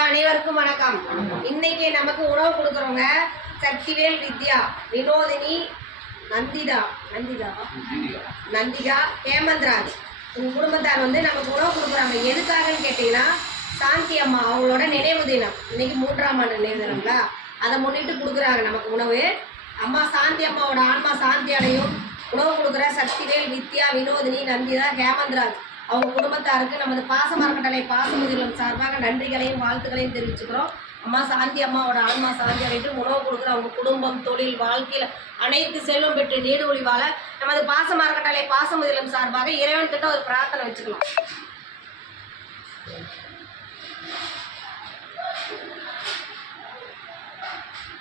ஐயா அனைவருக்கும் வணக்கம். இன்னைக்கு நமக்கு உணவு கொடுக்குறவங்க சக்திவேல் வித்யா, வினோதினி, நந்திகா, ஹேமந்த்ராஜ். உங்கள் குடும்பத்தார் நமக்கு உணவு கொடுக்குறாங்க. எதுக்காகன்னு கேட்டிங்கன்னா, சாந்தி அம்மா அவங்களோட நினைவு தினம். இன்னைக்கு 3ஆம் ஆண்டு நினைவு தினம்ல, அதை முன்னிட்டு கொடுக்குறாங்க நமக்கு உணவு. அம்மா சாந்தி அம்மாவோட ஆன்மா சாந்தி அடையும். உணவு கொடுக்குற சக்திவேல் வித்யா, வினோதினி, நந்திகா, ஹேமந்த்ராஜ் அவங்க குடும்பத்தாருக்கு நமது பாசமரக்கட்டளை பாசமுதிரம் சார்பாக நன்றிகளையும் வாழ்த்துக்களையும் தெரிவிச்சுக்கிறோம். அம்மா சாந்தி அம்மாவோட ஆன்மா சாந்தி அடைட்டு உணவு கொடுக்குற அவங்க குடும்பம், தொழில், வாழ்க்கையில் அனைத்து செல்வம் பெற்று நீடு ஒளி வாழ நமது பாசமரக்கட்டளை பாசமுதிரம் சார்பாக இறைவன் கிட்ட ஒரு பிரார்த்தனை வச்சுக்கலாம்.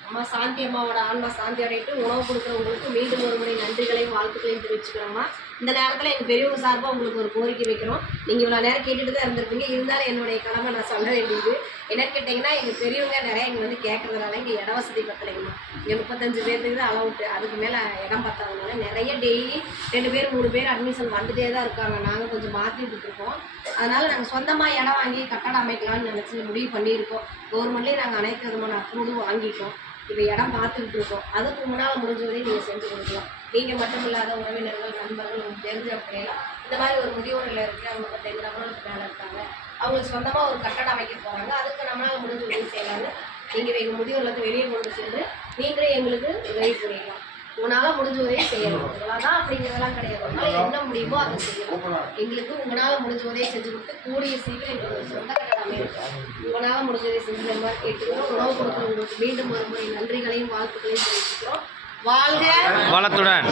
அம்மா சாந்தி அம்மாவோட ஆன்மா சாந்தி அடைட்டு உணவு கொடுக்குறவங்களுக்கு மீண்டும் ஒரு முறை நன்றிகளையும் வாழ்த்துக்களையும் தெரிவிச்சுக்கிறோம்மா. இந்த நேரத்தில் எங்கள் பெரியவங்க சார்பாக உங்களுக்கு ஒரு கோரிக்கை வைக்கிறோம். நீங்கள் இவ்வளோ நேரம் கேட்டுட்டு தான் இருந்திருப்பீங்க. இருந்தாலும் என்னுடைய கடமை நான் சொல்ல வேண்டியது என்னன்னு கேட்டிங்கன்னா, எங்கள் பெரியவங்க நிறையா இங்கே கேட்கறதுனால இங்கே இட வசதி பத்தலைங்கம்மா. இங்கே 35 பேருக்கு தான் அளவுட்டு, அதுக்கு மேலே இடம் பத்தாதனால நிறைய டெய்லி 2 பேர் 3 பேர் அட்மிஷன் வந்துகிட்டே தான் இருக்காங்க. நாங்கள் கொஞ்சம் மாற்றிட்டு இருக்கோம். அதனால் நாங்கள் சொந்தமாக இடம் வாங்கி கட்டடம் அமைக்கலாம்னு நினச்சி முடிவு பண்ணியிருக்கோம். கவர்மெண்ட்லேயே நாங்கள் அனைத்து விதமான அப்ரூவலும் வாங்கிட்டோம். இப்போ இடம் பார்த்துக்கிட்டு இருக்கோம். அதுக்கு முன்னால் முடிஞ்சவரையும் நீங்கள் செஞ்சு கொடுக்கலாம். நீங்கள் மட்டும் இல்லாத உறவினர்கள், நண்பர்கள், உங்களுக்கு தெரிஞ்ச அப்படியெல்லாம் இந்த மாதிரி ஒரு முதியோரில் இருக்குது, அவங்க 10 நபர்களுக்கு மேலே இருக்காங்க, அவங்களுக்கு சொந்தமாக ஒரு கட்டடம் அமைக்க போகிறாங்க. அதுக்கு நம்மளால் முடிஞ்ச உதவி செய்யலான்னு நீங்கள் எங்கள் முதியோர்களுக்கு வெளியே கொண்டு சென்று நீங்களே எங்களுக்கு உதவி பண்ணிடலாம். உங்களால் முடிஞ்ச உதவி செய்யணும். இதெல்லாம் தான் அப்படிங்கிறதெல்லாம் கிடையாது. உங்களால் என்ன முடியுமோ அதை செய்யணும். எங்களுக்கு உங்களால் முடிஞ்ச உதவி செஞ்சு கொடுத்து கூடிய சீக்கிரம் எங்களுக்கு சொந்த கட்டடம் அமையும். உங்களால் முடிஞ்ச உதவி செஞ்ச மாதிரி கேட்டுக்கிறோம். உணவு கொடுக்குறவங்களுக்கு மீண்டும் ஒரு முறை நன்றிகளையும் வாழ்த்துக்களையும் தெரிவிச்சுக்கிறோம். வாழ்க வளத்துடன்.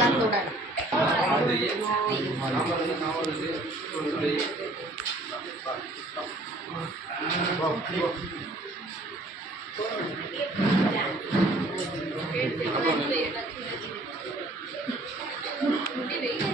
Thank you.